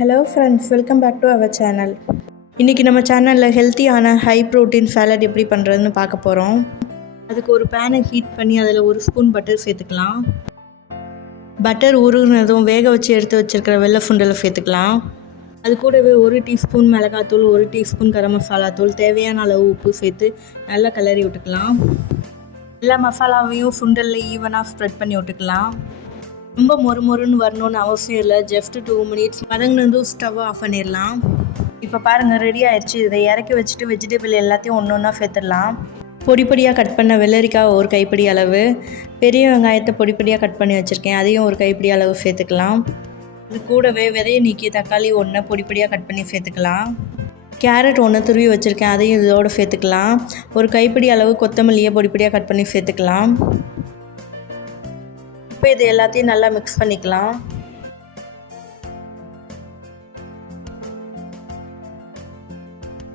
Hello friends, welcome back to our channel. இன்றைக்கி நம்ம சேனலில் ஹெல்த்தியான ஹை ப்ரோட்டீன் சாலட் எப்படி பண்ணுறதுன்னு பார்க்க போகிறோம். அதுக்கு ஒரு பேனை ஹீட் பண்ணி அதில் ஒரு ஸ்பூன் பட்டர் சேர்த்துக்கலாம். பட்டர் உருகுனதும் வேக வச்சு எடுத்து வச்சுருக்கிற வெள்ளை சுண்டலை சேர்த்துக்கலாம். அது கூடவே 1 டீஸ்பூன் மிளகாத்தூள், 1 டீஸ்பூன் கரம் மசாலா தூள், தேவையான அளவு உப்பு சேர்த்து நல்லா கிளறி விட்டுக்கலாம். எல்லா மசாலாவையும் சுண்டலில் ஈவனாக ஸ்ப்ரெட் பண்ணி விட்டுக்கலாம். ரொம்ப மொறுன்னு வரணும்னு அவசியம் இல்லை. ஜஸ்ட் 2 மினிட்ஸ் வதங்கினதும் ஸ்டவ்வை ஆஃப் பண்ணிடலாம். இப்போ பாருங்கள், ரெடி ஆயிடுச்சு. இதை இறக்கி வச்சுட்டு வெஜிடபிள் எல்லாத்தையும் ஒன்று ஒன்றா சேர்த்துடலாம். பொடியாக கட் பண்ண வெள்ளரிக்காய் ஒரு கைப்பிடி அளவு, பெரிய வெங்காயத்தை பொடியாக கட் பண்ணி வச்சுருக்கேன், அதையும் ஒரு கைப்பிடி அளவு சேர்த்துக்கலாம். இது கூடவே விதையை நீக்கிய தக்காளி ஒன்று பொடியாக கட் பண்ணி சேர்த்துக்கலாம். கேரட் ஒன்று துருவி வச்சுருக்கேன், அதையும் இதோடு சேர்த்துக்கலாம். ஒரு கைப்பிடி அளவு கொத்தமல்லியை பொடியாக கட் பண்ணி சேர்த்துக்கலாம். இப்போ இது எல்லாத்தையும் நல்லா மிக்ஸ் பண்ணிக்கலாம்.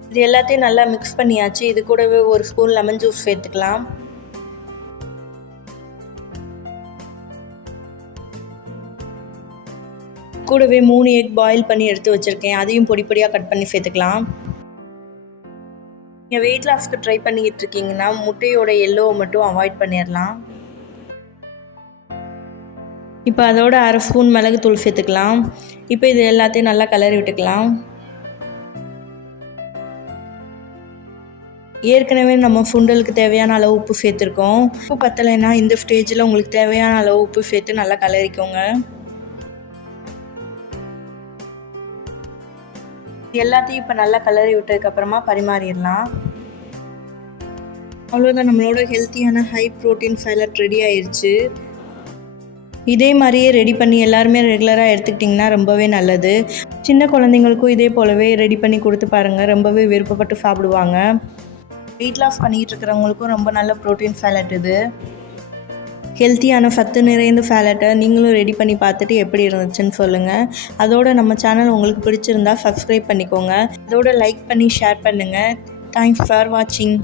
இது எல்லாத்தையும் நல்லா மிக்ஸ் பண்ணியாச்சு. இது கூடவே ஒரு ஸ்பூன் லெமன் ஜூஸ் சேர்த்துக்கலாம். கூடவே 3 எக் பாயில் பண்ணி எடுத்து வச்சுருக்கேன், அதையும் பொடியாக கட் பண்ணி சேர்த்துக்கலாம். நீங்கள் வெயிட் லாஸ்க்கு ட்ரை பண்ணிக்கிட்டு இருக்கீங்கன்னா முட்டையோட எல்லோவை மட்டும் அவாய்ட் பண்ணிடலாம். இப்போ அதோட 1/2 ஸ்பூன் மிளகுத்தூள் சேர்த்துக்கலாம். இப்போ இது எல்லாத்தையும் நல்லா கிளறி விட்டுக்கலாம். ஏற்கனவே நம்ம சுண்டலுக்கு தேவையான அளவு உப்பு சேர்த்துருக்கோம். உப்பு பத்தலைன்னா இந்த ஸ்டேஜில் உங்களுக்கு தேவையான அளவு உப்பு சேர்த்து நல்லா கிளறிக்கோங்க. எல்லாத்தையும் இப்போ நல்லா கிளறி விட்டதுக்கப்புறமா பரிமாறிடலாம். அவ்வளோதான், நம்மளோட ஹெல்த்தியான ஹை ப்ரோட்டீன் சாலட் ரெடி ஆயிடுச்சு. இதே மாதிரியே ரெடி பண்ணி எல்லாருமே ரெகுலராக எடுத்துக்கிட்டிங்கன்னா ரொம்பவே நல்லது. சின்ன குழந்தைங்களுக்கும் இதே போலவே ரெடி பண்ணி கொடுத்து பாருங்கள், ரொம்பவே விருப்பப்பட்டு சாப்பிடுவாங்க. வெயிட் லாஸ் பண்ணிகிட்டு இருக்கிறவங்களுக்கும் ரொம்ப நல்ல ப்ரோட்டீன் சாலட் இது. ஹெல்த்தியான சத்து நிறைந்த சாலட்டை நீங்களும் ரெடி பண்ணி பார்த்துட்டு எப்படி இருந்துச்சுன்னு சொல்லுங்கள். அதோட நம்ம சேனல் உங்களுக்கு பிடிச்சிருந்தா சப்ஸ்கிரைப் பண்ணிக்கோங்க. அதோட லைக் பண்ணி ஷேர் பண்ணுங்கள். தேங்க்ஸ் ஃபார் வாட்சிங்.